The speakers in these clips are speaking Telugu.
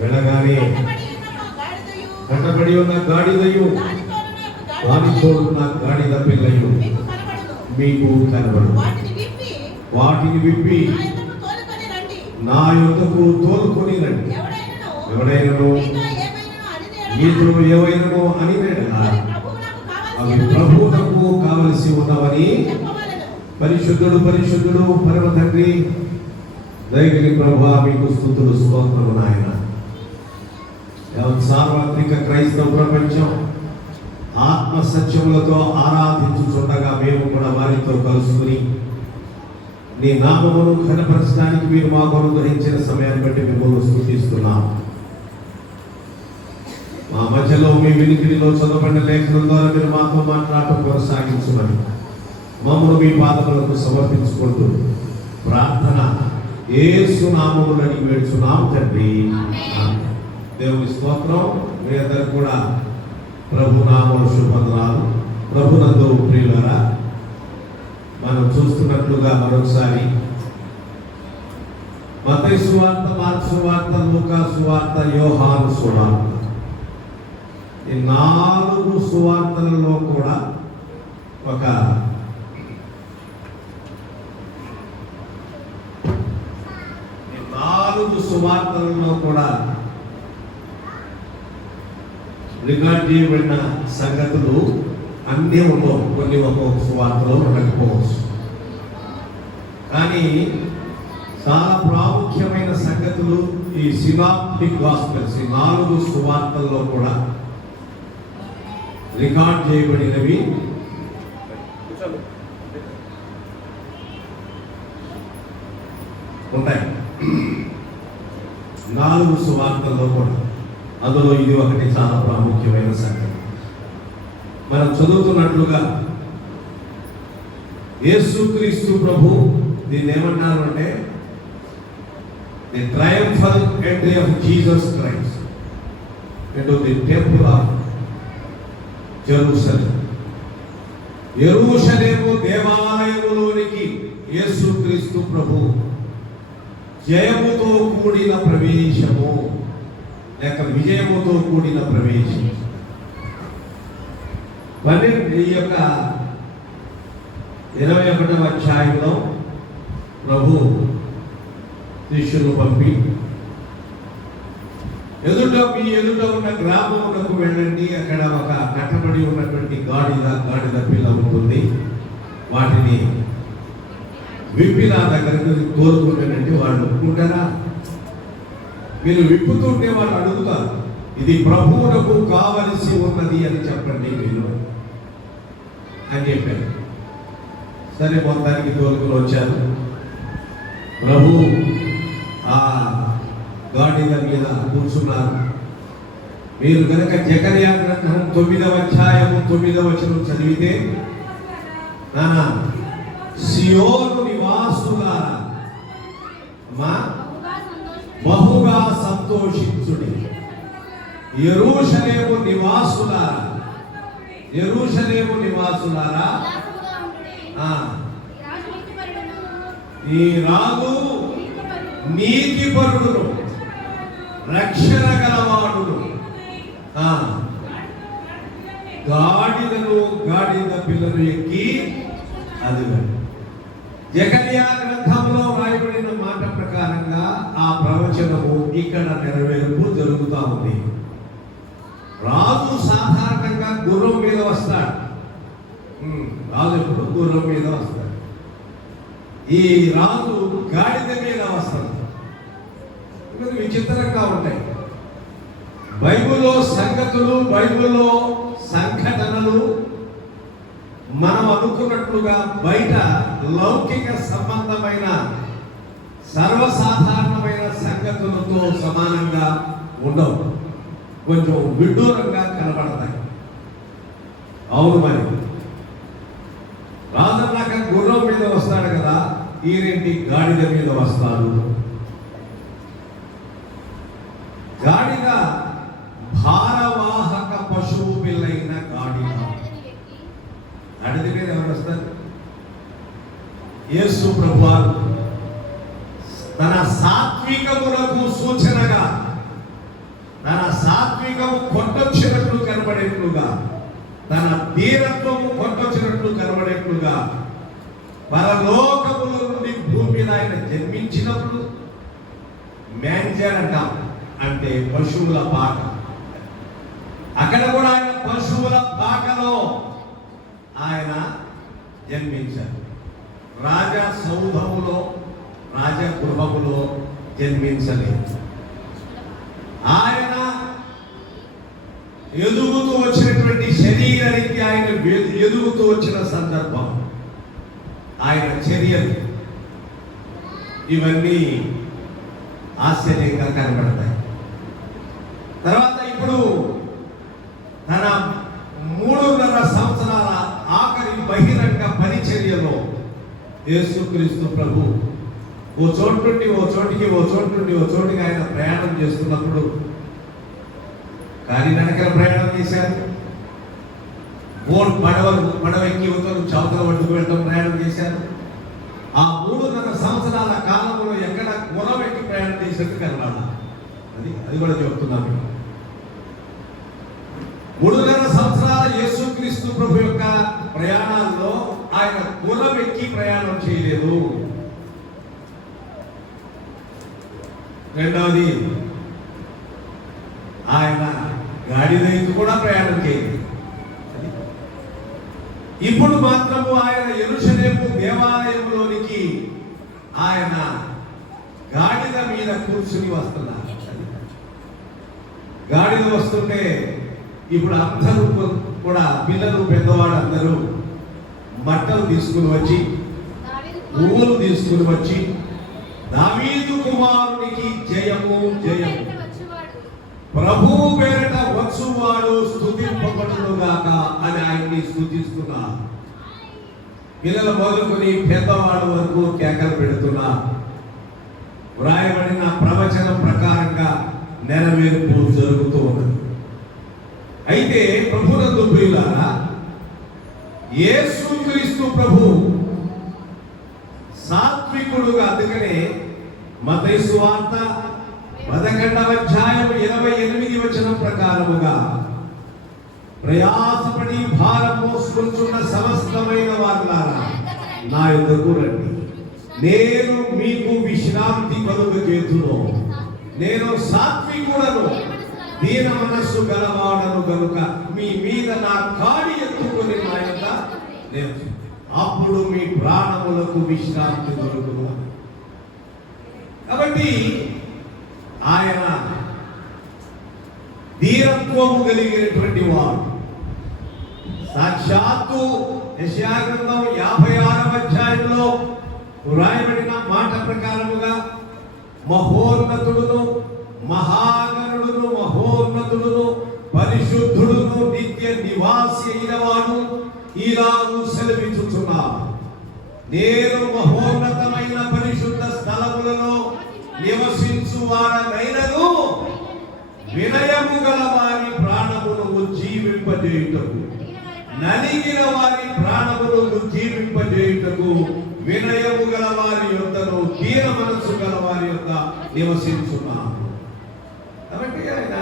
వెళ్ళగానే కట్టబడి ఉన్న గాడిదయు వాని తోడున్న గాడిద పిల్లయు మీకు కనబడు. వాటిని విప్పి నా యొద్దకు తోలుకొని రండి. ఎవడైనను మీతో ఏవైనను అని అవి ప్రభువునకు కావలసి ఉన్నవని పరిశుద్ధుడు పరిశుద్ధుడు పరమ తండ్రి దయగలి ప్రభువా మీకు స్తుతులు స్తోత్రము నాయన. సార్వత్రిక క్రైస్తవ ప్రపంచం ఆత్మ సత్యములతో ఆరాధించుచుండగా మేము కూడా వారితో కలుసుకుని నీ నామమును ఘనపరచడానికి మీరు మాకు అనుగ్రహించిన సమయాన్ని బట్టి మిమ్మల్ని స్తుతిస్తున్నాం. మా మధ్యలో మీ వినికిడిలో చదవబడిన లేఖనం ద్వారా మీరు మాతో మాట్లాడటం కొనసాగించమని మమ్మల్ని మీ పాదములకు సమర్పించుకుంటూ ప్రార్థన యేసు నామములో అడిగి వేడుచున్నాం తండ్రి. దేవుని స్తోత్రం. మీ అందరూ కూడా ప్రభు నామమున శుభవందనాలు. ప్రభునందు ప్రియులారా, మనం చూస్తున్నట్లుగా మరొకసారి మత్తయి సువార్త, మార్కు సువార్త, లూకా సువార్త, యోహాను సువార్త, ఈ 4 సువార్తలలో కూడా ఒక సువార్తలలో కూడా రికార్డ్ చేయబడిన సంగతులు అన్నీ ఉండవు. కొన్ని ఒక్కొక్క సువార్తలో ఉండకపోవచ్చు. కానీ చాలా ప్రాముఖ్యమైన సంగతులు ఈ సినాప్టిక్ గాస్పెల్స్, ఈ 4 సువార్తల్లో కూడా రికార్డ్ చేయబడినవి ఉంటాయి. 4 సువార్తల్లో కూడా, అందులో ఇది ఒకటి చాలా ప్రాముఖ్యమైన సంగతి. మనం చదువుతున్నట్లుగా యేసుక్రీస్తు ప్రభు దీన్ని ఏమన్నారు అంటే the triumphal entry of Jesus Christ into the temple of Jerusalem. యెరూషలేము దేవాలయములోనికి యేసుక్రీస్తు ప్రభు జయముతో కూడిన ప్రవేశము లేక విజయముతో కూడిన ప్రవేశం. ఈ యొక్క 21వ అధ్యాయంలో ప్రభు శిష్యులను పంపి మీ ఎదుట ఉన్న గ్రామములకు వెళ్ళండి, అక్కడ ఒక కట్టబడి ఉన్నటువంటి గాడిద పిల్ల ఉంటుంది, వాటిని విప్పి నా దగ్గరకు తోలుకుంటానంటే వాళ్ళు ఒప్పుకుంటారా? మీరు విప్పుతుంటే వాళ్ళు అడుగుతారు, ఇది ప్రభువునకు కావలసి ఉన్నది అని చెప్పండి మీరు అని చెప్పారు. సరే, మొత్తానికి తోలుకుని వచ్చారు. ప్రభు ఆ గాడిద మీద కూర్చున్నారు. మీరు కనుక జకర్యా గ్రంథం 9వ అధ్యాయము 9వ వచనం చదివితే, నానా సియోను నివాసులారా బహుగా సంతోషించుడి, యెరూషలేము నివాసులారా ఈ రాజు నీతిపరుడును రక్షణ గలవాడును గాడిద పిల్లను ఎక్కి అది జకర్యా గ్రంథంలో రాయబడిన మాట ప్రకారంగా ఆ ప్రవచనము ఇక్కడ నెరవేర్పు జరుగుతూ ఉంది. రాజు సాధారణంగా గుర్రం మీద వస్తాడు. రాజు ఎప్పుడు గుర్రం మీద వస్తాడు. ఈ రాజు గాడిద మీద వస్తాడు. విచిత్రంగా ఉంటాయి బైబిల్లో సంగతులు, బైబిల్లో సంఘటనలు. మనం అనుకున్నట్లుగా బయట లౌకిక సంబంధమైన సర్వసాధారణమైన సంగతులతో సమానంగా ఉండవు, కొంచెం విడ్డూరంగా కనబడతాయి. అవును, మరి రాజన్నాక గుర్రం మీద వస్తాడు కదా, ఈరేంటి గాడిద మీద వస్తారు. గాడిద భారవాహక పశువు పిల్లైన గాడిద. గాడిద మీద ఎవరు వస్తారు? యేసు ప్రభువారు తన సాత్వికములకు సూచనగా సాత్వికము కొట్టొచ్చినట్లు కనబడేట్లుగా, తన ధీరత్వము కొట్టొచ్చినట్లు కనబడేట్లుగా పరలోకముల నుండి భూమి మీద ఆయన జన్మించినప్పుడు మ్యాంజర్ అంటాం, అంటే పశువుల పాక. అక్కడ కూడా ఆయన పశువుల పాకలో ఆయన జన్మించారు. రాజా సౌధములో, రాజగృహములో జన్మించలేదు. ఆయన ఎదుగుతూ వచ్చినటువంటి శరీరానికి ఆయన ఎదుగుతూ వచ్చిన సందర్భం, ఆయన చర్యలు ఇవన్నీ ఆశ్చర్యంగా కనబడతాయి. తర్వాత ఇప్పుడు తన 3.5 సంవత్సరాల ఆఖరి బహిరంగ పరిచర్యలో యేసుక్రీస్తు ప్రభు ఓ చోటు నుండి ఓ చోటికి, ఓ చోటు నుండి ఓ చోటికి ఆయన ప్రయాణం చేస్తున్నప్పుడు కాలినడకన ప్రయాణం చేశారు. పడవ ఎక్కి యువతలు చౌతల ఒడ్డుకు వెళ్ళడం ప్రయాణం చేశారు. ఆ 3.5 సంవత్సరాల కాలంలో ఎక్కడ గుర్రం ఎక్కి ప్రయాణం చేసేట్టు కనబడాలి. అది కూడా చెప్తున్నాను. 3.5 సంవత్సరాల యేసుక్రీస్తు ప్రభు యొక్క ప్రయాణాల్లో ఆయన గుర్రం ఎక్కి ప్రయాణం చేయలేదు. రెండవది, ఆయన గాడిద ఎక్కి కూడా ప్రయాణం చేయలేదు. ఇప్పుడు మాత్రము ఆయన యెరూషలేము దేవాలయంలోనికి ఆయన గాడిద మీద కూర్చుని వస్తున్నారు. గాడిద వస్తుంటే ఇప్పుడు అందరూ కూడా, పిల్లలు పెద్దవాడు అందరూ బట్టలు తీసుకుని వచ్చి, పువ్వులు తీసుకుని వచ్చి, దావీదు కుమారునికి జయము జయము, ప్రభువు పేరిట వచ్చువాడు స్తుతింపబడుగాక అని ఆయన్ని స్తుతిస్తున్నారు. పిల్లలు మొదలుకొని పెద్దవాడు వరకు కేకలు పెడుతున్నారు. వ్రాయబడిన ప్రవచనం ప్రకారంగా నెరవేర్పు జరుగుతూ ఉన్నది. అయితే ప్రభునందు ప్రియులారా, యేసుక్రీస్తు ప్రభు సాత్వికుడుగా, అందుకనే మత్తయి సువార్త 11వ అధ్యాయం 28వ వచనం ప్రకారముగా ప్రయాసపడి భారం మోసుకొనుచున్న సమస్తమైన వారులారా నా యొద్దకు రండి, నేను మీకు విశ్రాంతి కలుగజేతును. నేను సాత్వికుడను, దీన మనస్సు గలవాడను గనుక మీ మీద నా కాడి ఎత్తుకొని నా యొక్క అప్పుడు మీ ప్రాణములకు విశ్రాంతి దొరుకును. కాబట్టి ఆయన ధీరత్వము కలిగినటువంటి వాడు. సాక్షాత్తు యెషయా గ్రంథం 56వ అధ్యాయంలో వ్రాయబడిన మాట ప్రకారముగా మహోన్నతుడును, మహాగణుడును, మహోన్నతుడును, పరిశుద్ధుడును, నిత్య నివాసి అయిన వాడు ఈలాగు సెలవిచ్చుచున్నాడు, నేను మహోన్నతమైన పరిశుద్ధ స్థలములలో నివసించువాడనైనను వినయము గల వారి ప్రాణమును ఉజ్జీవింపజేయుటకు, నలిగిన వారి ప్రాణమును ఉజ్జీవింపజేయుటకు వినయము గల వారి యొద్దను, దీన మనస్సు గల వారి యొద్ద నివసించున్నాడు. కాబట్టి ఆయన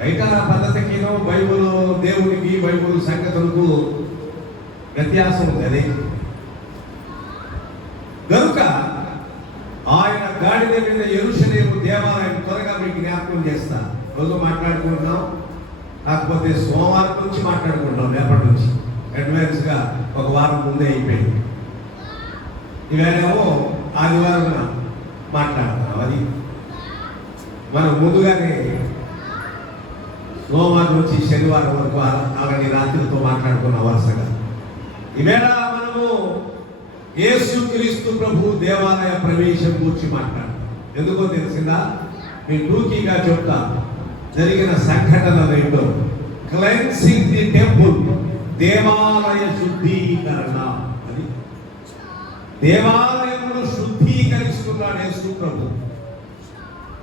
బయట పద్ధతికినో బైబుల్ దేవునికి, బైబుల్ సంగతులకు వ్యత్యాసం ఉంది. అదే కనుక ఆయన గాడిద మీద యెరూషలేము దేవాలయం త్వరగా మీకు జ్ఞాపకం చేస్తా. రోజు మాట్లాడుకుంటున్నాం, కాకపోతే సోమవారం నుంచి మాట్లాడుకుంటాం, రేపటి నుంచి అడ్వాన్స్గా ఒక వారం ముందే అయిపోయింది. ఇవేమో ఆదివారం మాట్లాడుతున్నాం. అది మనం ముందుగానే సోమవారం నుంచి శనివారం వరకు అలాగే రాత్రితో మాట్లాడుకున్న వరుసగా. ఈవేళ మనము యేసుక్రీస్తు ప్రభు దేవాలయ ప్రవేశం గురించి మాట్లాడతాం. ఎందుకో తెలిసిందా? మీ టూకీగా చెప్తా. జరిగిన సంఘటనలు ఏంటో. క్లెన్సింగ్ ది టెంపుల్, దేవాలయ శుద్ధీకరణ. అది దేవాలయమును శుద్ధీకరిస్తున్నాడు యేసు ప్రభు.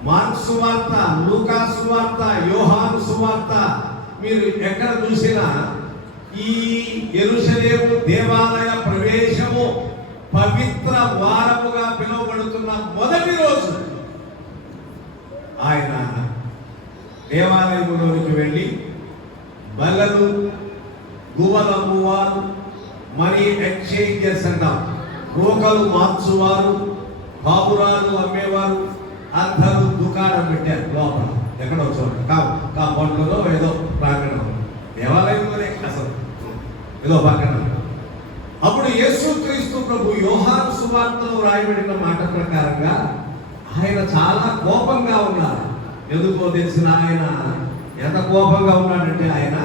మార్కు సువార్త, లూకా సువార్త, యోహాను సువార్త మీరు ఎక్కడ చూసినా ఈ యెరూషలేము దేవాలయ ప్రవేశము పవిత్ర వారముగా పిలువబడుతున్న మొదటి రోజు ఆయన దేవాలయంలోనికి వెళ్ళి బల్లలు, గువ్వలు అమ్మువారు, మనీ ఎక్స్చేంజర్స్ అంటాం, రోకలు మార్చువారు, బాబురాలు అమ్మేవారు అందరూ దుకాణం పెట్టారు లోపల ఎక్కడో చోట కాంపౌండ్లో ఏదో ప్రాంగణం, దేవాలయంలోనే అసలు ఏదో పక్కన. అప్పుడు యేసుక్రీస్తు ప్రభు యోహాను సువార్తలో రాయబడిన మాట ప్రకారంగా ఆయన చాలా కోపంగా ఉన్నారు. ఎందుకో తెలిసిన ఆయన ఎంత కోపంగా ఉన్నాడంటే, ఆయన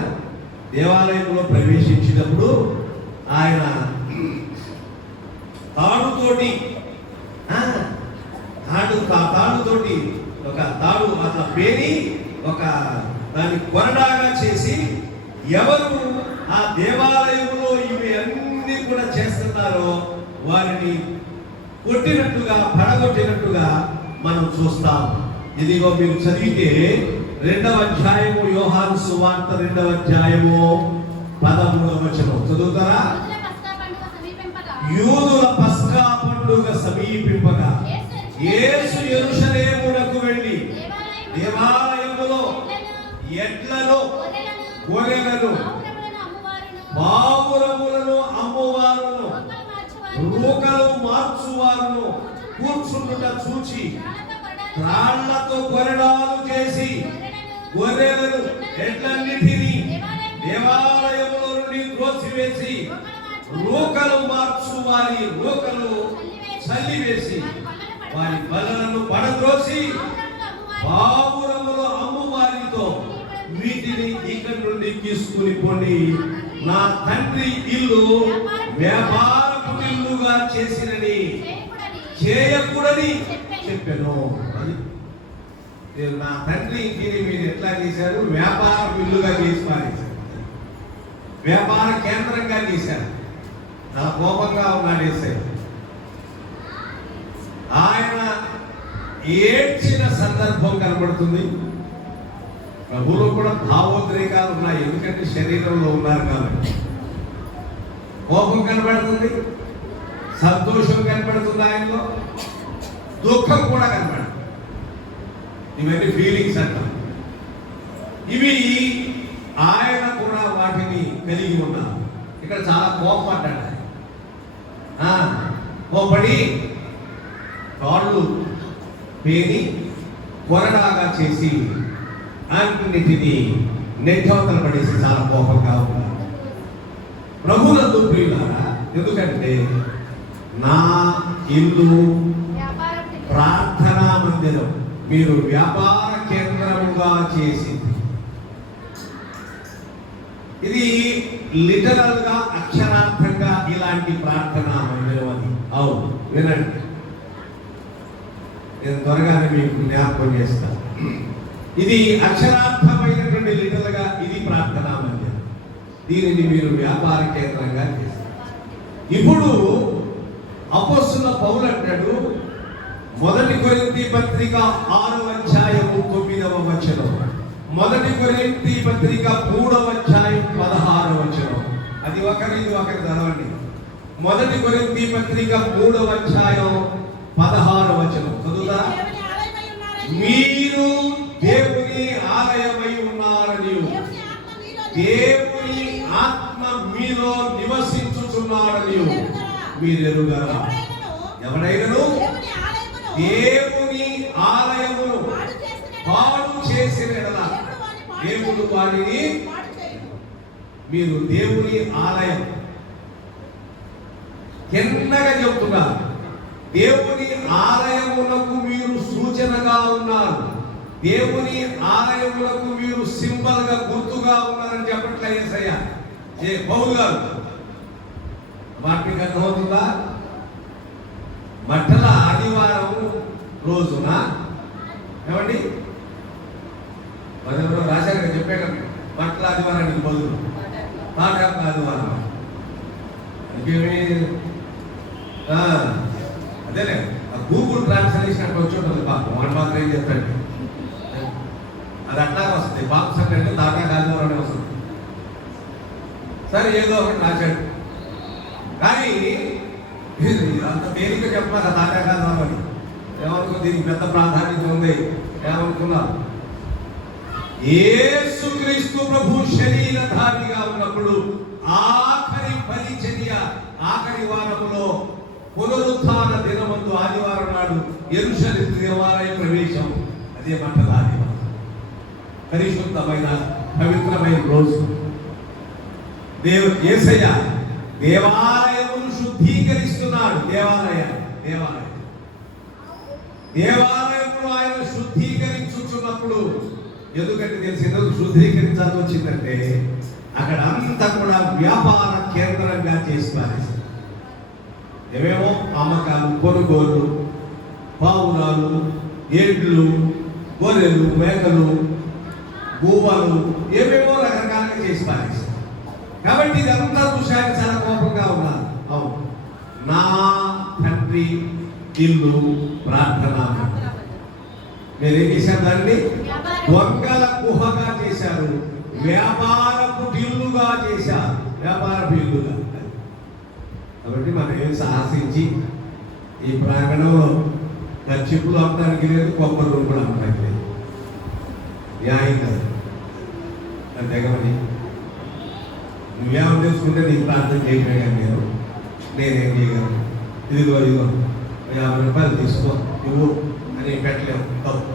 దేవాలయంలో ప్రవేశించినప్పుడు ఆయన తాడుతోటి తాడుతోటి ఒక తాడు అట్లా పేరి ఒక దాన్ని కొరడాగా చేసి, ఎవరు ఆ దేవాలయంలో ఇవి అన్ని కూడా చేస్తున్నారో వారిని కొట్టినట్టుగా, పడగొట్టినట్టుగా మనం చూస్తాం. ఇదిగో మీరు చదివితే 2వ అధ్యాయము, యోహాను సువార్త 2వ అధ్యాయము 13వ వచనం చదువుతారా? యూదుల పస్కా పండుగ సమీపింపగా యేసు యెరూషలేమునకు వెళ్ళి దేవాలయములో ఎడ్లను, గొర్రెలను, పావురములను అమ్మువారును, రూకలు మార్చువారును కూర్చుండుట చూచి రాళ్లతో కొరడాలు చేసి గొర్రెలను, ఎడ్లన్నిటినీ దేవాలయములో నుండి త్రోసివేసి రూకలు మార్చువారి రూకలు చల్లివేసి వారి బల్లలను పడద్రోసి పావురములు అమ్మువారితో వీటిని ఇక్కడి నుండి తీసుకుని పోండి, నా తండ్రి ఇల్లు వ్యాపారపు ఇల్లుగా చేసినని చేయకూడని చెప్పాను. నా తండ్రి ఇంటిని మీరు ఎట్లా చేశారు? వ్యాపార ఇల్లుగా చేసి పారేశారు, వ్యాపార కేంద్రంగా చేశారు. నా కోపంగా ఉన్నాడు యేసయ్య. ఆయన ఏడ్చిన సందర్భం కనబడుతుంది. ప్రభువులో కూడా భావోద్రేకాలు ఉన్నాయి, ఎందుకంటే శరీరంలో ఉన్నారు కాబట్టి. కోపం కనబడుతుంది, సంతోషం కనబడుతుంది, ఆయనలో దుఃఖం కూడా కనబడుతుంది. ఇవన్నీ ఫీలింగ్స్ అంటాం. ఇవి ఆయన కూడా వాటిని కలిగి ఉన్నారు. ఇక్కడ చాలా కోపడ్డాడు. కోపడి కాళ్ళు పేని కొరడాగా చేసి అన్నిటినీ నెట్టవతల పడేసి చాలా కోపంగా ఉన్నారు. ప్రభువునందు ప్రియులారా, ఎందుకంటే నా ఇల్లు ప్రార్థనా మందిరం మీరు వ్యాపార కేంద్రముగా చేసింది. ఇది లిటరల్ గా, అక్షరార్థంగా ఇలాంటి ప్రార్థనా మందిరం అది. అవును, వినండి, నేను త్వరగానే మీకు జ్ఞాపకం చేస్తాను. ఇది అక్షరార్థమైనటువంటి లిటరల్ గా ఇది ప్రార్థనా మందిరం. దీనిని మీరు వ్యాపార కేంద్రంగా చేస్తారు. ఇప్పుడు అపోస్తలుడైన పౌలు అంటాడు, 1 కొరింథీ పత్రిక 6వ అధ్యాయము 9వ వచనం, 1 కొరింథీ పత్రిక 3వ అధ్యాయం 16వ వచనం. అది ఒకరి చదవండి. 1 కొరింథీ పత్రిక 3వ అధ్యాయం 16వ వచనం చదువుతారా? మీరు దేవుని ఆలయమై ఉన్నారని, దేవుని ఆత్మ మీలో నివసించుచున్నాడని మీరు ఎరుగరా? ఎవరైనను దేవుని ఆలయమును పాడు చేసిన ఎడల దేవుడు వారిని, మీరు దేవుని ఆలయం కిందగా చెప్తున్నారు. దేవుని ఆలయములకు మీరు సూచనగా ఉన్నారు, దేవుని ఆలయములకు మీరు సింబల్ గా, గుర్తుగా ఉన్నారని చెప్పట్లే యేసయ్య. పౌలు గారు వాటికి అర్థమవుతుందా? మట్టల ఆదివారం రోజున ఏమండి మొదలు రాశారు, చెప్పాక మట్టల ఆదివారానికి బదులు పాఠక ఆదివారం. ఇంకేమి అదేలే, గూగుల్ ట్రాన్స్లేషన్ అట్లా వచ్చి ఉంటుంది. పాపం వాడు మాత్రం ఏం చెప్తాడు, అది అట్లా వస్తుంది. బాక్స్ అంటే దాకా ఆదివారం వస్తుంది. సరే, ఏదో ఒకటి రాశాడు. కానీ అంత తేలిక చెప్పాలి తాటా ఆదివారం అని. ఏమనుకో, దీనికి పెద్ద ప్రాధాన్యత ఉంది ఏమనుకున్నారు? యేసుక్రీస్తు ప్రభు శరీరధారిగా ఉన్నప్పుడు ఆఖరి పరిచర్య, ఆఖరి వారములో పునరుత్థాన దినమందు ఆదివారం నాడు యెరూషలేము దేవాలయ ప్రవేశం. అదే మంటల ఆదివారం, పరిశుద్ధమైన పవిత్రమైన రోజు. యేసయ్య దేవాలయమును శుద్ధీకరిస్తున్నాడు. దేవాలయమును ఆయన శుద్ధీకరించుచున్నప్పుడు, ఎందుకంటే తెలిసి శుద్ధీకరించాల్సి వచ్చిందంటే అక్కడ అంతా కూడా వ్యాపార కేంద్రంగా చేసి పారేశారు. ఏమేమో అమ్మకాలు, కొనుగోలు, పావురాలు, ఎడ్లు, గొర్రెలు, మేకలు, గూవలు, ఏమేమో రకరకాలుగా చేసి పారేశారు. కాబట్టి ఇదంతా చూశాక చాలా కోపంగా ఉన్నారు. అవును, నా తండ్రి ఇల్లు ప్రార్థన. మీరేం చేశారు? దాన్ని దొంగల గుహగా చేశారు, వ్యాపారపు ఇల్లుగా చేశారు, వ్యాపారపు ఇల్లుగా. కాబట్టి మనం ఏం సాహసించి ఈ ప్రాంగణంలో చెప్పులు అమ్మడానికి లేదు, కొబ్బరి కూడా అమ్మడానికి లేదు. న్యాయం కాదు. అంతేగాని నువ్వేమో తెలుసుకుంటే నీకు ప్రార్థన చేయగలిగాను, నేనేం చేయగలను? ఇదిగో 50 రూపాయలు తీసుకో ఇవ్వు అని పెట్టలేము. తప్పు,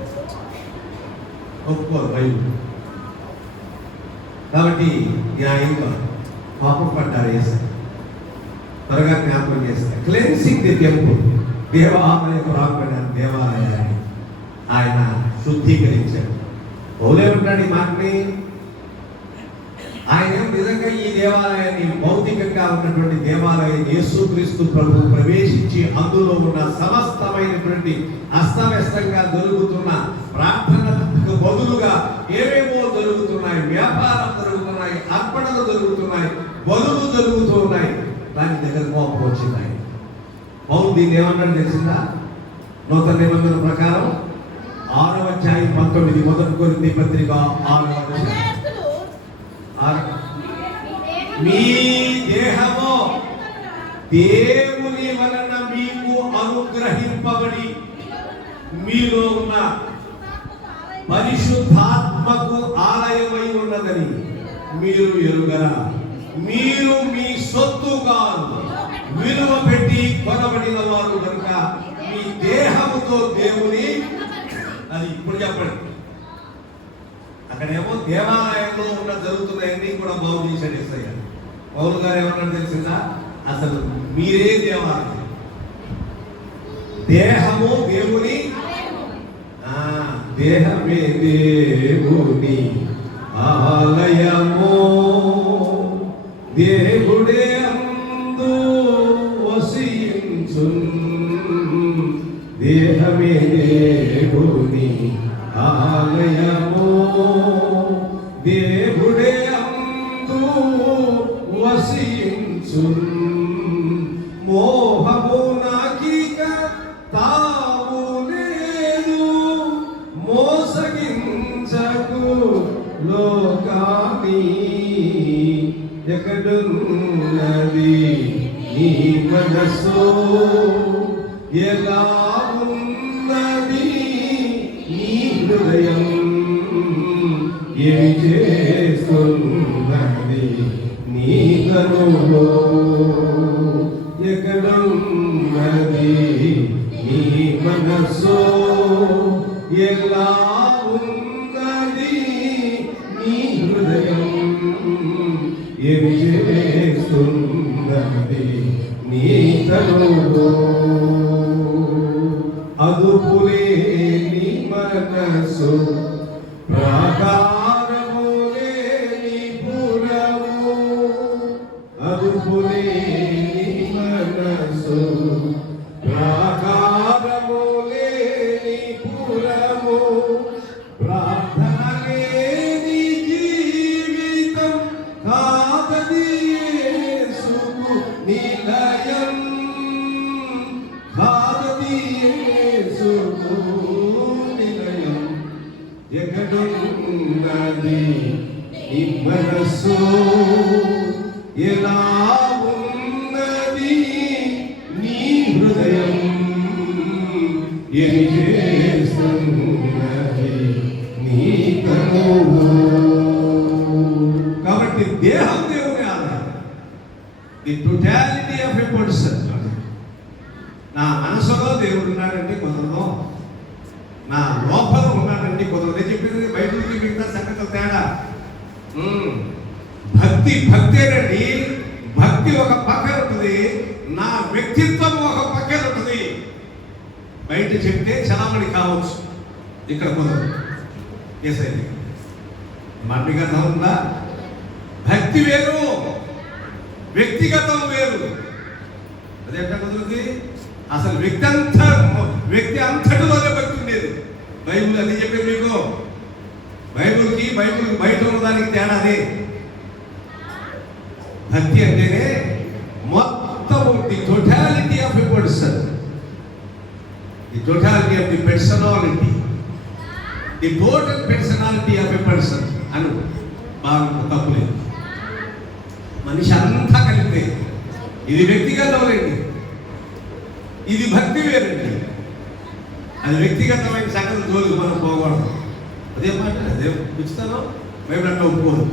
ఒప్పుకోరు బైబిల్. కాబట్టి న్యాయంగా పాపం పడ్డారు. వేస్తారు త్వరగా జ్ఞాపకం చేస్తారు. క్లెన్సింగ్ ది టెంపుల్, దేవాలయాన్ని ఆయన శుద్ధీకరించాడు. ఓలేమంటాడు ఈ మాటని? ఆయన నిజంగా ఈ దేవాలయాన్ని, భౌతికంగా ఉన్నటువంటి దేవాలయం యేసుక్రీస్తు ప్రభు ప్రవేశించి అందులో ఉన్న సమస్తమైనటువంటి అస్తవ్యస్తంగా దొరుకుతున్న ప్రార్థనలకు బదులుగా ఏమేమో దొరుకుతున్నాయి, వ్యాపారం జరుగుతున్నాయి, అర్పణలు జరుగుతున్నాయి, బదులు జరుగుతూ ఉన్నాయి. దాని దగ్గర కోపం వచ్చింది. పౌలు దీన్ని ఏమన్నాడు తెలిసిందా? నూతన నిబంధన ప్రకారం 6వ అధ్యాయం 19, 1 కొరింథీ పత్రిక 6వ అధ్యాయం. మీ దేహము దేవుని వలన మీకు అనుగ్రహింపబడి మీలో ఉన్న పరిశుద్ధాత్మకు ఆలయమై ఉన్నదని మీరు ఎరుగరా? మీరు మీ సొత్తుగా విలువ పెట్టి కొనబడిన వారు కనుక మీ దేహముతో దేవుని, అది ఇప్పుడు చెప్పండి. అక్కడేమో దేవాలయంలో ఉన్న జరుగుతున్నాయన్నీ కూడా బాగు చేశాడు యేసయ్య. పౌలు గారు ఏమన్నాడు తెలిసిందా? అసలు మీరే దేవాలయం, దేహము దేవుని, దేహమే దేవుని ఆలయము, దేవుడే అందు వసించు, దేహమే దేవుని ఆలయము, దేవుడే అందు వసించు, మోహము నాకిక తావు లేదు, మోసగించకు లోకాన్ని, ఎక్కడున్నది నీ మనసు, ఎలా ఉన్నది నీ హృదయం, ఏమి చేస్తున్నది నీ కనులో, ఎక్కడున్నది నీ మనసు, ఎలా ఉన్నది నీ హృదయం, ఏమి చేస్తున్నది నీ కనులో, అదుపులేని మనసు, ప్రాకారము లేని పురము, అదుపులేని మనసు, ప్రాకారము లేని పురము, ప్రార్థన లేని జీవితం కాదది యేసుకు నిలయం, కాదది యేసుకు నిలయం, ఎక్కడున్నది నీ మనసు, ఎలా ఉన్నది నీ హృదయం, ఏమి చేస్తున్నది నీ కనులు. The totality of a person. నా మనసులో దేవుడు ఉన్నాడంటే కుదరదు, నా లోపల ఉన్నాడంటే కుదరదు. చెప్పింది బైబిల్కి మిగతా సంగతులు తేడా. భక్తి భక్తేనండి. భక్తి ఒక పక్కన ఉంటుంది, నా వ్యక్తిత్వం ఒక పక్కన ఉంటుంది. బయట చెప్తే చలామణి కావచ్చు, ఇక్కడ కుదరదు. ఏసైంది మర్మిగతం ఉందా? భక్తి వేరు, వ్యక్తిగతం వేరు. అదే ఎట్లా కుదురుతుంది? అసలు వ్యక్తి అంతటిలోనే భక్తి ఉండేది. బైబిల్ అది చెప్పేది మీకు. బైబిల్కి బయట ఉన్న దానికి తేడా అదే. భక్తి అంటేనే మొత్తం the totality of a person, the totality of the personality, the total personality of a person అను. బాగా తప్పులేదు, మనిషి అంతా కలిపే. ఇది వ్యక్తిగతం లేండి, ఇది భక్తి వేరండి. అది వ్యక్తిగతమైన సంగతి జోలికి మనం పోకూడదు. అదే మాట, అదే ఉచితనం బైబిల్ అట్లా ఒప్పుకోదు.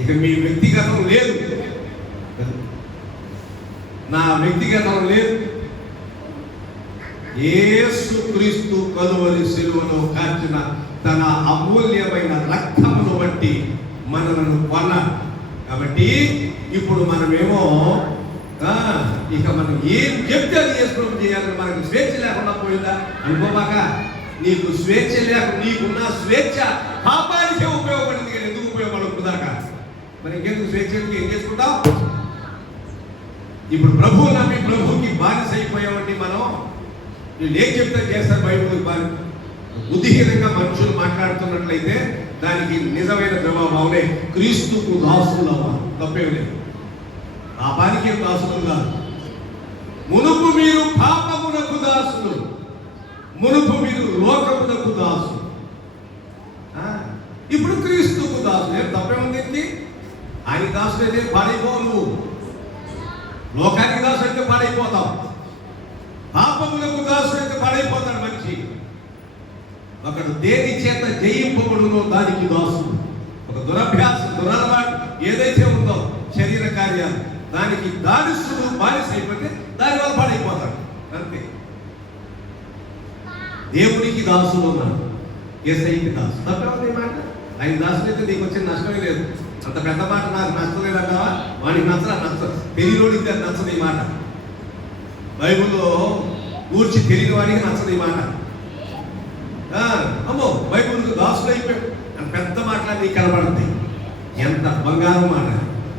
ఇక మీ వ్యక్తిగతం లేదు, నా వ్యక్తిగతం లేదు. యేసుక్రీస్తు కలువరి శిలువలో కార్చిన తన అమూల్యమైన రక్తమును బట్టి మనలను కొన్నాడు. కాబట్టి ఇప్పుడు మనమేమో ఇక మనం ఏం చెప్తే అది చేసుకోవడం చేయాలని మనకి స్వేచ్ఛ లేకుండా పోయిందా అనుకోమాక. నీకు స్వేచ్ఛ నీకున్న స్వేచ్ఛ పాపానికే ఉపయోగపడింది, కానీ ఎందుకు ఉపయోగపడదు దాకా. మరి ఇంకెందుకు స్వేచ్ఛ ఏం చేసుకుంటాం? ఇప్పుడు ప్రభువు నమ్మి ప్రభువుకి బానిస అయిపోయామండి మనం. వీళ్ళు ఏం చెప్తే చేస్తారు బైబిల్కి బాని. బుద్ధిహీనంగా మనుషులు మాట్లాడుతున్నట్లయితే దానికి నిజమైన జవాబు అవునే, క్రీస్తుకు దాసులు అవ్వాలి, తప్పేమి లేదు. పాపానికి దాసులు కాదు. మునుపు మీరు పాపమునకు దాసులు, మునుపు మీరు లోకమునకు దాసులు, ఇప్పుడు క్రీస్తుకు దాసులు. ఏం తప్పేముంది? ఆయన దాసులు అయితే పాడైపోవు, లోకానికి దాసులు అయితే పాడైపోతాం. పాపములకు దాసులు అయితే పాడైపోతాడు మనిషి. ఒకడు దేని చేత జయింపబడునో దానికి దాసుడు. ఒక దురభ్యాసం, దురలవాటు ఏదైతే ఉందో శరీర కార్యాలు, దానికి దానిస్తుడు బానిస అయిపోతే దానివల్ల పాడైపోతాడు అంతే. దేవునికి దాసులు ఉన్నాడు, యేసయ్యకి దాసు. తప్పే మాట. ఆయన దాసులు అయితే నీకు వచ్చిన నష్టమే లేదు. అంత పెద్ద మాట నాకు నచ్చలేదంటావా? వాడికి నచ్చదు. తెలియనోడికి అది నచ్చదు ఈ మాట. బైబిల్లో కూర్చి తెలియని వాడికి నచ్చదు ఈ మాట. అమ్మో బైబిల్కి దాసులు అయిపోయాడు అని పెద్ద మాటలు నీకు కనబడుతుంది. ఎంత బంగారం మాట.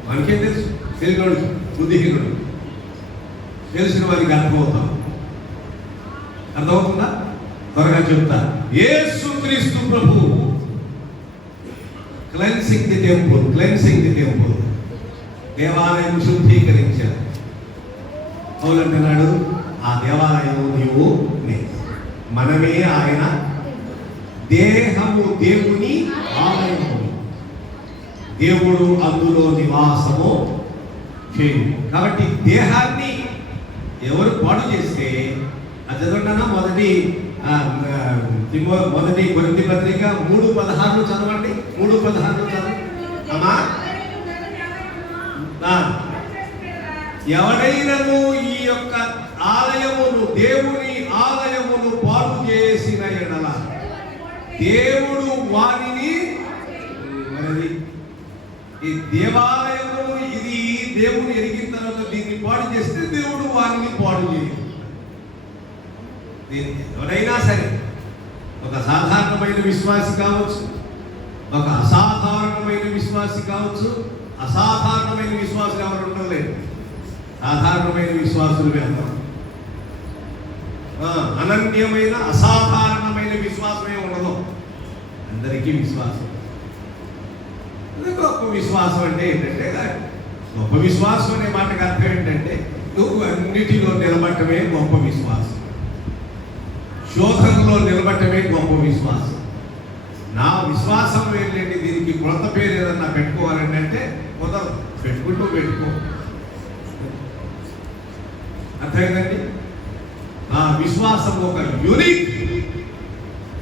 మనకేం తెలుసు? తెలియనోడికి, బుద్ధిహీనుడు. తెలిసిన వారికి అర్థమవుతాం. అర్థమవుతుందా? త్వరగా చెప్తా. యేసుక్రీస్తు ప్రభు క్లెన్సింగ్ ది టెంపుల్, దేవాలయం శుద్ధీకరించారు. అవునంటున్నాడు, ఆ దేవాలయం నీవు మనమే. ఆయన దేహము దేవుని ఆలయము, దేవుడు అందులో నివాసము చేయు. కాబట్టి దేహాన్ని ఎవరు పాడు చేస్తే, అది చదవండి. మొదటి కొరింథీ పత్రిక 3:16 చదవండి. 3:16 చదవండి అమ్మా. ఎవడైనను ఈ యొక్క ఆలయమును, దేవుని ఆలయమును పాడు చేసిన ఎడల దేవుడు వారిని, మరి ఈ దేవాలయము ఇది దేవుడు ఎరిగిన తర్వాత దీన్ని పాడు చేస్తే దేవుడు వారిని పాడు చేయదు. ఎవరైనా సరే, ఒక సాధారణమైన విశ్వాసి కావచ్చు, ఒక అసాధారణమైన విశ్వాసి కావచ్చు. అసాధారణమైన విశ్వాసులు ఎవరు ఉండలేదు, సాధారణమైన విశ్వాసులు వెళ్తాం. అనన్యమైన అసాధారణమైన విశ్వాసమే ఉండదు. అందరికీ విశ్వాసం. గొప్ప విశ్వాసం అంటే ఏంటంటే, గొప్ప విశ్వాసం అనే మాటకు అర్థం ఏంటంటే, నువ్వు అన్నిటిలో నిలబడటమే గొప్ప విశ్వాసం. శోధనలో నిలబడటమే గొప్ప విశ్వాసం. నా విశ్వాసం ఏంటంటే, దీనికి కొత్త పేరు ఏదన్నా పెట్టుకోవాలంటే అంటే కుదరదు. పెట్టుకో. అర్థమైందండి? నా విశ్వాసం ఒక యూనిక్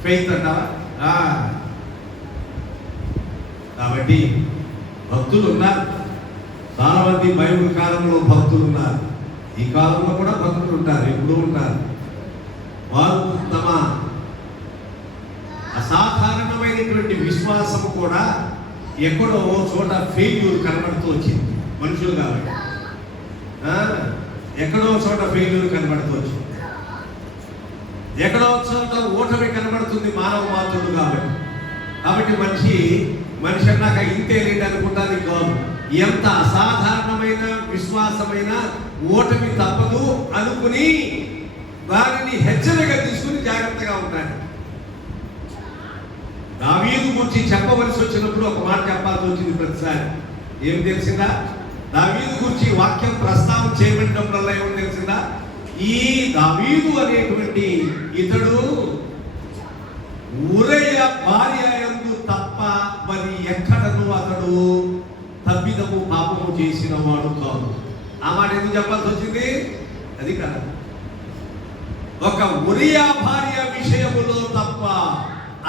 ఫెయిత్ అంటారా? కాబట్టి భక్తులు ఉన్నారు, చాలా మంది బైబిల్ కాలంలో భక్తులు ఉన్నారు, ఈ కాలంలో కూడా భక్తులు ఉంటారు, ఎప్పుడూ ఉంటారు. వారు తమ అసాధారణమైనటువంటి విశ్వాసం కూడా ఎక్కడో చోట ఫెయిల్యూర్ కనబడుతూ వచ్చింది. మనుషులు కాబట్టి ఎక్కడో చోట ఫెయిల్యూర్ కనబడుతూ వచ్చింది, ఎక్కడో చోట ఓటమి కనబడుతుంది మానవ మాతృడు కాబట్టి మనిషి అన్నాక ఇంతే లేండి అనుకుంటాను కాదు. ఎంత అసాధారణమైన విశ్వాసమైన ఓటమి తప్పదు అనుకుని దానిని హెచ్చరికగా తీసుకుని జాగ్రత్తగా ఉంటాడు. దావీదు గురించి చెప్పవలసి వచ్చినప్పుడు ఒక మాట చెప్పాల్సి వచ్చింది ప్రతిసారి. ఏం తెలిసిందా? దావీదు గురించి వాక్యం ప్రస్తావన చేయబడినప్పుడల్లా ఏమో తెలిసిందా? ఈ దావీదు అనేటువంటి ఇతడు ఉరయ్య భార్య యందు తప్ప మరి ఎక్కడను అతడు తప్పిదము పాపము చేసిన వాడు కాదు. ఆ మాట ఎందుకు చెప్పాల్సి వచ్చింది? అది కాదు, ఒక ఉరియా భార్య విషయములో తప్ప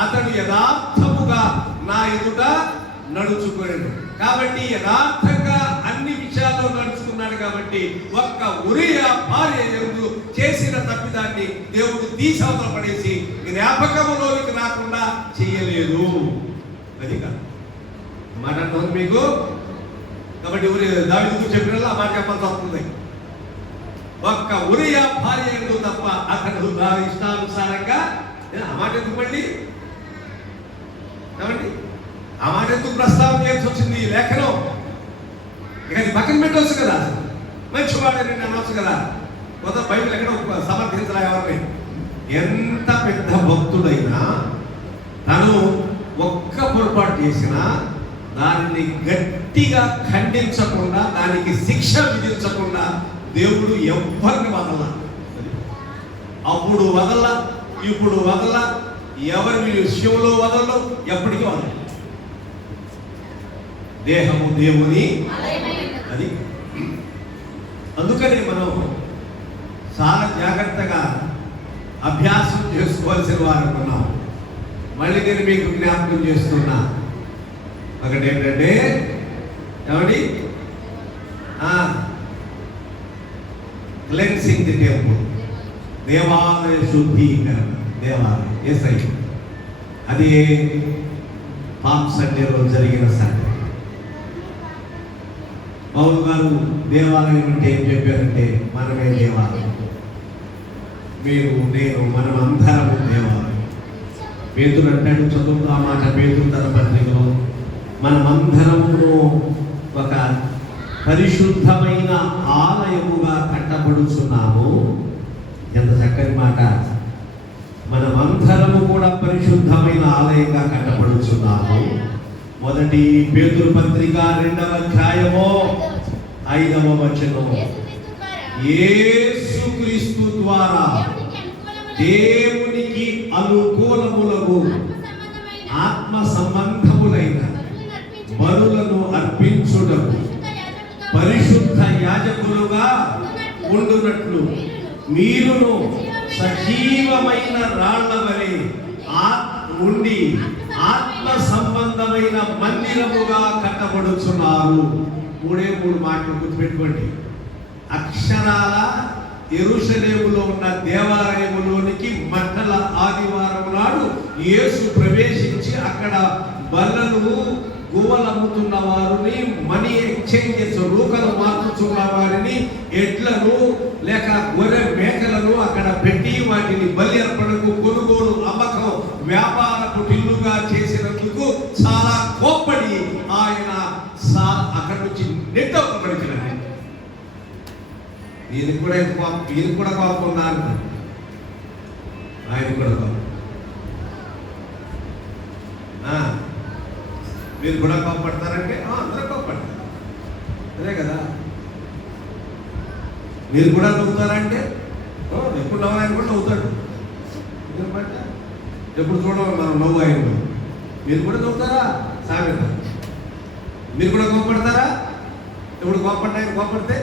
అతడు యథార్థముగా నా ఎదుట నడుచుకోలేడు. కాబట్టి యథార్థంగా అన్ని విషయాల్లో నడుచుకున్నాడు. కాబట్టి ఒక్క ఉరియా భార్య యందు చేసిన తప్పిదాన్ని దేవుడు తీసవతల పడేసి జ్ఞాపకములోనికి రాకుండా చేయలేదు. అది కాదు మాట అంటుంది మీకు. కాబట్టి దావీదుకు చెప్పిన ఆ మాట చెప్పాల్సి వస్తుంది. ఒక్క ఉరియా భార్య యందు తప్ప అతడు దాని ఇష్టానుసారంగా ఆ మాట ఎందుకు మళ్ళీ ఏమండి? ఆ మాట ఎందుకు ప్రస్తావన చేయాల్సి వచ్చింది ఈ లేఖనం? ఇక అది పక్కన పెట్టవచ్చు కదా, మంచివాడని అనవచ్చు కదా. కొత్త బైబిల్ ఎక్కడ సమర్థించరా ఎవరిని? ఎంత పెద్ద భక్తుడైనా తను ఒక్క పొరపాటు చేసినా దానిని గట్టిగా ఖండించకుండా, దానికి శిక్ష విధించకుండా దేవుడు ఎవ్వరిని వదల. అప్పుడు వదల, ఇప్పుడు వదల, ఎవరి విషయంలో వదలడు, ఎప్పటికీ వదలడు. దేహము దేవుని అది. అందుకని మనం చాలా జాగ్రత్తగా అభ్యాసం చేసుకోవాల్సిన వారు ఉన్నాం. మళ్ళీ నేను మీకు జ్ఞాపకం చేస్తున్నా. ఒకటి ఏంటంటే ఏమండి, క్లెన్సింగ్ ది టెంపుల్, దేవాలయ శుద్ధీకరణ. దేవాలయం ఏసై అది పామ్ సండేలో జరిగిన సండే. పౌలు గారు దేవాలయం అంటే ఏం చెప్పారంటే మనమే దేవాలయం, మీరు నేను మనం అందరము దేవాలయం. పేతురు అంటాడు, చదువుతా మాట పేతురు తన పత్రికలో, మనమందరము ఒక పరిశుద్ధమైన ఆలయముగా కట్టబడుచున్నాము. ఎంత చక్కని మాట! మనమందరము కూడా పరిశుద్ధమైన ఆలయంగా కట్టబడుచున్నాము. మొదటి పేతురు పత్రిక 2వ అధ్యాయము 5వ వచనము, యేసుక్రీస్తు ద్వారా దేవునికి అనుకూలములకు ఆత్మ సంబంధములైన బలులను అర్పించుటకు పరిశుద్ధ యాజకులుగా ఉండునట్లు మీరును సజీవమైన రాళ్ల వలె ఉండి ఆత్మ సంబంధమైన మందిరముగా కట్టబడుచున్నారు. 3 మాటలు గుర్తుపెట్టుకోండి. అక్షరాల యెరూషలేములో ఉన్న దేవాలయములోనికి మండల ఆదివారం నాడు యేసు ప్రవేశించి అక్కడ బల్లలు గువ్వలమ్ముతున్న వారిని, మనీ ఎక్స్చేంజెస్ రూకలు మార్చుతున్న వారిని, ఎడ్లను లేక గొర్రె మేకలను అక్కడ పెట్టి వాటిని బలి అర్పణకు కొనుగోలు అమ్మకం వ్యాపారపు టిల్లుగా చేసినందుకు చాలా కోప్పడి ఆయన అక్కడి నుంచి నెట్టబడిచినాడు. ఈయన కూడా కోపం ఉన్నారు, ఆయన కూడా కోపం. మీరు కూడా కోపడతారంటే అందరూ కోపడతారు, అదే కదా. మీరు కూడా నవ్వుతారంటే ఎప్పుడు నవ్వాలని కూడా నవ్వుతాడు. ఎప్పుడు చూడవాలి మనం నవ్వు ఆయన. మీరు కూడా నవ్వుతారా? సామెత. మీరు కూడా కోపడతారా? ఎప్పుడు కోపడ్డా ఆయన కోపడితే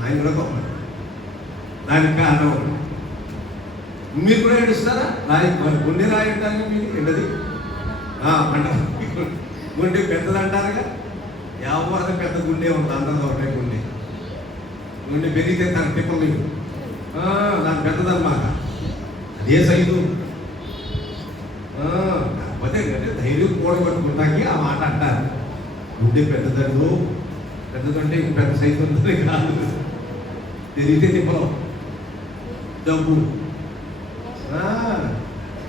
ఆయన కూడా కోపడతారు. దానికి కారణం మీరు కూడా ఏడుస్తారా? గుండె రాయటానికి మీరు ఎండది పంట గుండె పెద్దది అంటారుగా. ఎవరిది పెద్ద గుండె ఉంది, అందరిది ఒకటే గుండె. గుండె పెరిగితే తన తిప్పలు దాని పెద్దదన్నమాట. అదే సైజు. కాకపోతే ధైర్యం కూడగొట్టుకుంటాకి ఆ మాట అంటారు. గుండె పెద్దదంటే ఇంక పెద్ద సైజు ఉంటుంది కాదు. పెరిగితే తిప్పలు డబ్బు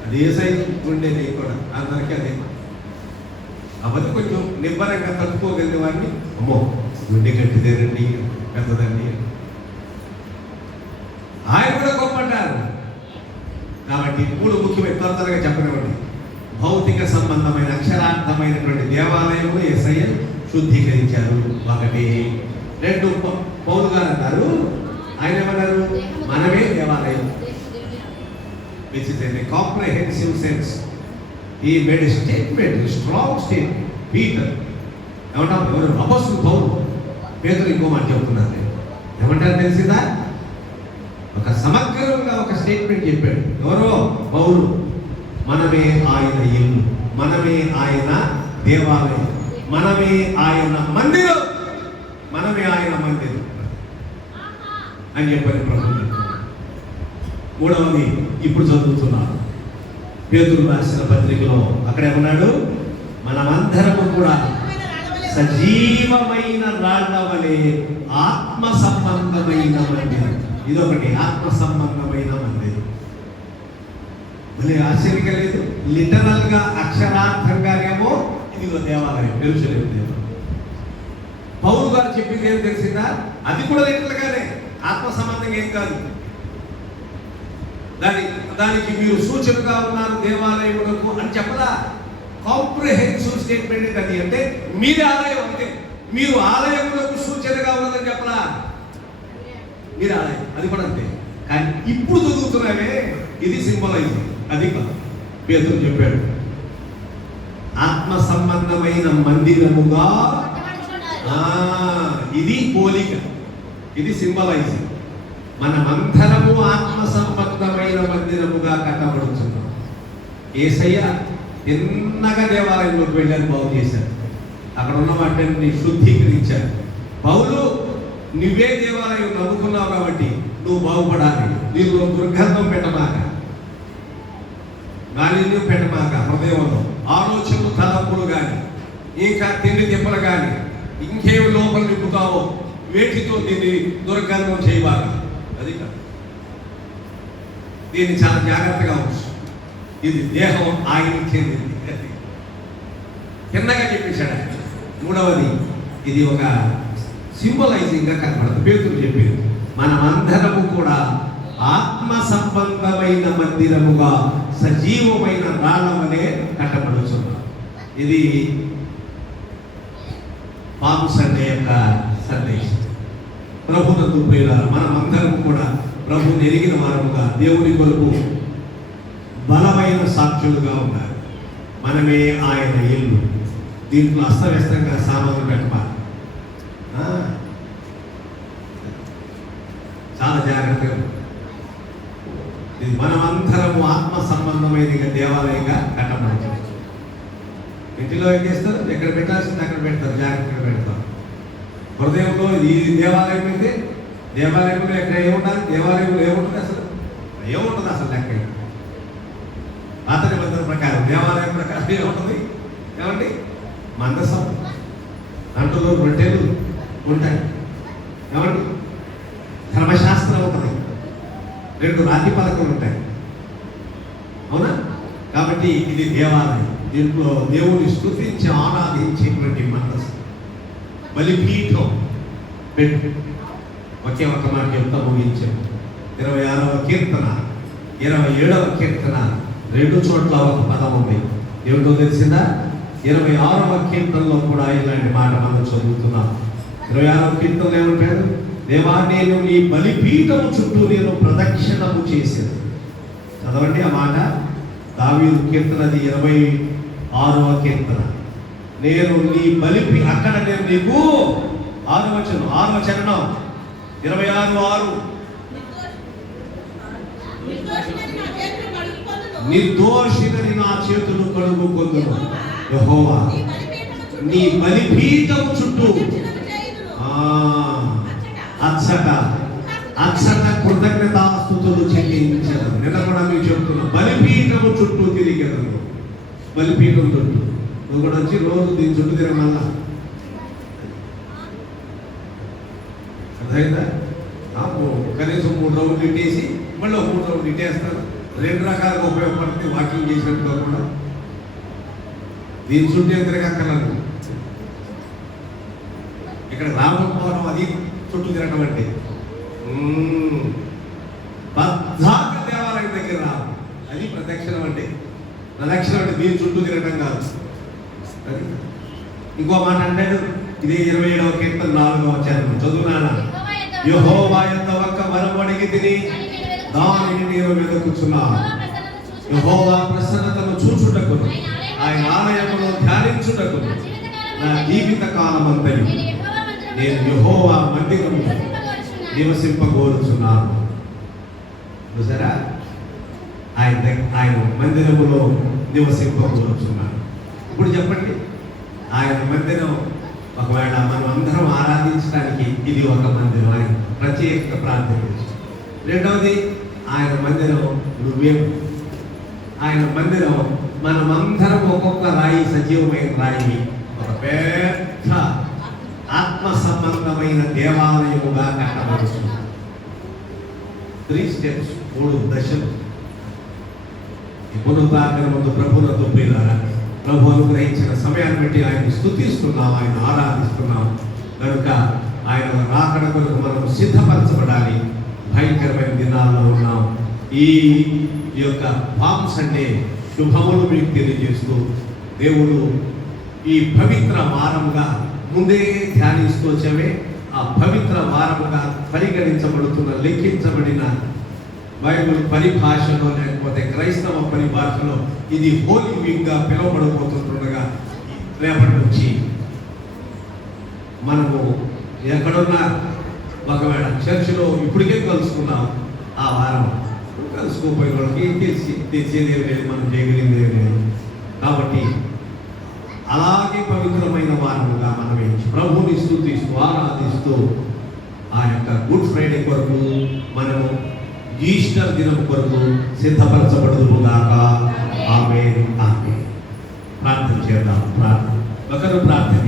అదే సైజు గుండెది కూడా అందరికీ అదే. అవన్నీ కొంచెం నిబ్బరంగా తట్టుకోగలిగే వాడిని అమ్మో గుండె గట్టిదేనండి పెద్దదండి ఆయన కూడా గొప్పంటారు. కాబట్టి మూడు ముఖ్యమైన త్వరగా చెప్పనివ్వండి. భౌతిక సంబంధమైన అక్షరార్థమైనటువంటి దేవాలయములు యేసయ్య శుద్ధీకరించారు. ఒకటి. రెండు, పౌలు గారు అన్నారు, ఆయన ఏమన్నారు, మనమే దేవాలయం. Which is in a comprehensive sense. He made a statement, a strong statement. Peter, ఏమంటారు, ఎవరు అపోస్తలుడు పౌలు పేతురు ఇంకో మాట చెబుతున్నారు. ఏమంటారు తెలిసిందా? ఒక సమగ్రంగా ఒక స్టేట్మెంట్ చెప్పాడు. ఎవరో పౌలు, మనమే ఆయన ఇల్లు, మనమే ఆయన దేవాలయం, మనమే ఆయన మందిరం, మనమే ఆయన మందిరం అని చెప్పారు ప్రభుత్వం. మూడవది ఇప్పుడు చదువుతున్నాను పేతురు రాసిన పత్రికలో. అక్కడ ఏమన్నాడు, మనమందరము కూడా సజీవమైన రాళ్ల వలె ఆత్మ సంబంధమైన మందిరం. ఇదొకటి, ఆత్మ సంబంధమైన మందిరం. మళ్ళీ ఆశ్చర్యంగా లేదు, లిటరల్ గా అక్షరార్థంగానేమో ఇదిగో దేవాలయం, యెరూషలేము దేవాలయం. పౌలు గారు చెప్పింది ఏం తెలిసిందా? అది కూడా లిటరల్ గానే, ఆత్మ సంబంధంగా ఏం కాదు. దానికి మీరు సూచనగా ఉన్నారు దేవాలయములకు అని చెప్పదా? కాంప్రిహెన్సివ్ స్టేట్మెంట్ అది. అంటే మీది ఆలయం, అంటే మీరు ఆలయములకు సూచనగా ఉన్నదని చెప్పలా. మీరు ఆలయం, అది కూడా అంతే. కానీ ఇప్పుడు చదువుతున్నామే ఇది సింబలైజ్, అది కాదు. పేతురు చెప్పాడు, ఆత్మ సంబంధమైన మందిరముగా. ఇది పోలిక, ఇది సింబలైజ్. మనమందరము ఆత్మ సంబంధమైన మందిరముగా కట్టబడుతున్నాం. యేసయ్య తిన్నగా దేవాలయంలోకి వెళ్ళారు, బాగు చేశారు. అక్కడ ఉన్న వాటిని శుద్ధీకరించారు. పౌలు, నువ్వే దేవాలయం నమ్ముకున్నావు కాబట్టి నువ్వు బాగుపడాలి. నీలో దుర్గంధం పెట్టమాక, మాలిన్యం పెట్టమాక. హృదయంలో ఆలోచనలు, తలంపులు కానీ, ఇంకా తిండి తిప్పలు కానీ, ఇంకేమి లోపల నింపుతావో వేటితో దీన్ని దుర్గంధం చేయబాక. అది కాదు. దీన్ని చాలా జాగ్రత్తగా ఉంచు. ఇది దేహం ఆయన చెందింది. కిందగా చెప్పేశాడు ఆయన. మూడవది, ఇది ఒక సింబలైజింగ్ గా కనపడదు. పేతురు చెప్పింది, మనమందరము కూడా ఆత్మ సంబంధమైన మందిరముగా సజీవమైన రాళ్ళ వలె కట్టబడుచున్నాం. ఇది పాము సండే యొక్క సందేశం. ప్రభునందు ప్రియులారా, మనమందరం కూడా ప్రభువుని ఎరిగిన వారముగా దేవుని కొరకు బలమైన సాక్షులుగా ఉన్నారు. మనమే ఆయన ఇల్లు. దీంట్లో అస్తవ్యస్తంగా సామాన్లు పెట్టాలి. చాలా జాగ్రత్తగా. ఇది మనమందరము ఆత్మ సంబంధమైన దేవాలయంగా కట్టబడుతుంది. ఇంటిలో ఏం చేస్తారు, ఎక్కడ పెట్టాల్సింది అక్కడ పెడతారు, జాగ్రత్తగా పెడతారు. హృదయంలో ఈ దేవాలయం అయితే, దేవాలయంలో ఎక్కడ ఏముండాలి, దేవాలయంలో ఏముంటుంది అసలు, ఏముంటుంది అసలు లెక్క. పాత నిబంధన ప్రకారం దేవాలయం ప్రకారం ఏముంటుంది, ఏమండి, మందసం, దాంట్లో రొట్టెలు ఉంటాయి, ఏమండి, ధర్మశాస్త్రం ఉంటుంది, 2 రాతి పలకలు ఉంటాయి, అవునా? కాబట్టి ఇది దేవాలయం. దీంట్లో దేవుని స్తుతించి ఆరాధించేటువంటి మందసం, బలిపీఠం పెట్టు. ఒకే ఒక మాట చెప్తా ముగించాం. 26వ కీర్తన 27వ కీర్తన 2 చోట్ల ఒక పదం ఉంది. ఏమిటో తెలిసిందా? 26వ కీర్తనలో కూడా ఇలాంటి మాట మనం చదువుతున్నాం. 26వ కీర్తనలో ఏమంటాడు? దేవా, నేను నీ బలిపీఠము చుట్టూ నేను ప్రదక్షిణము చేశాను. చదవండి ఆ మాట. దావీదు కీర్తనది 26వ కీర్తన. నేను నీ బలిపి, అక్కడ నేను నీకు 6వ చరణం 26:6, నిర్దోషినని నా చేతులు కడుగుకొందును యెహోవా, నీ బలిపీఠం చుట్టూ అచ్చట కృతజ్ఞతాస్తుతులు చెల్లించడం. నిన్న కూడా మీకు చెప్తున్నా, బలిపీఠము చుట్టూ తిరిగేదను. బలిపీఠం చుట్టూ నువ్వు కూడా వచ్చి రోజు దీని చుట్టూ తిరగమల్లా. అర్థమైందా? కనీసం 3 రౌండ్లు ఇట్టేసి మళ్ళీ 3 రౌండ్లు ఇట్టేస్తారు. 2 రకాలుగా ఉపయోగపడుతుంది. వాకింగ్ చేసినట్టుగా కూడా దీని చుట్టూ తిరగక్కర్లేదు. ఇక్కడ రామపోవడం అది చుట్టూ తిరగడం అంటే బద్ధాక దేవాలయం దగ్గర రావు. అది ప్రదక్షిణం అంటే. ప్రదక్షిణం అంటే దీని చుట్టూ తిరగడం కాదు. ఇంకో మాట అంటాడు, ఇదే 27వ కీర్తన 4వ వచనం చదువునానా. యెహోవా యొద్ద ఒక్క వరం అడిగి తిని దానిని నేను వెతుకుచున్నాను. యెహోవా ప్రసన్నతను చూచుటకును ఆయన ఆలయములో ధ్యానించుటకును నా జీవిత కాలమంతయు నేను యెహోవా మందిరములో నివసింపగోరుచున్నాను. చూసారా? ఆయన మందిరములో నివసింపగోరుచున్నాను. ఇప్పుడు చెప్పండి, ఆయన మందిరం ఒకవేళ మనం అందరం ఆరాధించడానికి ఇది ఒక మందిరం. ఆయన ప్రత్యేక ప్రార్థన చేస్తాం. రెండవది, ఆయన మందిరం నువ్వే. ఆయన మందిరం మనమందరం ఒక్కొక్క రాయి, సజీవమైన రాయి, ఒక పెద్ద ఆత్మ సంబంధమైన దేవాలయముగా కట్టబడుతుంది. 3 స్టెప్స్, 3 దశలు. పునరుద్ధారముతో ప్రభువులతో ప్రియులారా, ప్రభు అనుగ్రహించిన సమయాన్ని బట్టి ఆయన స్తుతిస్తున్నాం, ఆయన ఆరాధిస్తున్నాం. కనుక ఆయన రాకడ కొరకు మనం సిద్ధపరచబడాలి. భయంకరమైన దినాల్లో ఉన్నాం. ఈ యొక్క పామ్ సండే శుభములు మీకు తెలియజేస్తూ దేవుడు ఈ పవిత్ర వారముగా ముందే ధ్యానిస్తూ వచ్చామే. ఆ పవిత్ర వారముగా పరిగణించబడుతున్న, లెక్కించబడిన బైబిల్ పరిభాషలో లేకపోతే క్రైస్తవ పరిభాషలో ఇది హోలీ వీక్గా పిలువబడిపోతుండగా రేపటి నుంచి మనము ఎక్కడున్నా, ఒకవేళ చర్చిలో ఇప్పటికే కలుసుకున్నాం, ఆ వారం కలుసుకోపోయిన వాళ్ళకి తెలిసేదేమి లేదు, మనం చేయగలిగిందేమి లేదు. కాబట్టి అలాగే పవిత్రమైన వారముగా మనమే ప్రభువుని స్తుతిస్తూ ఆరాధిస్తూ ఆ యొక్క గుడ్ ఫ్రైడే కొరకు మనము ఈస్టర్ దినం కొరకు సిద్ధపరచబడుదుగాక. ఆమేన్. ఆమేన్. ప్రార్థన చేద్దాం. ఒకరు ప్రార్థన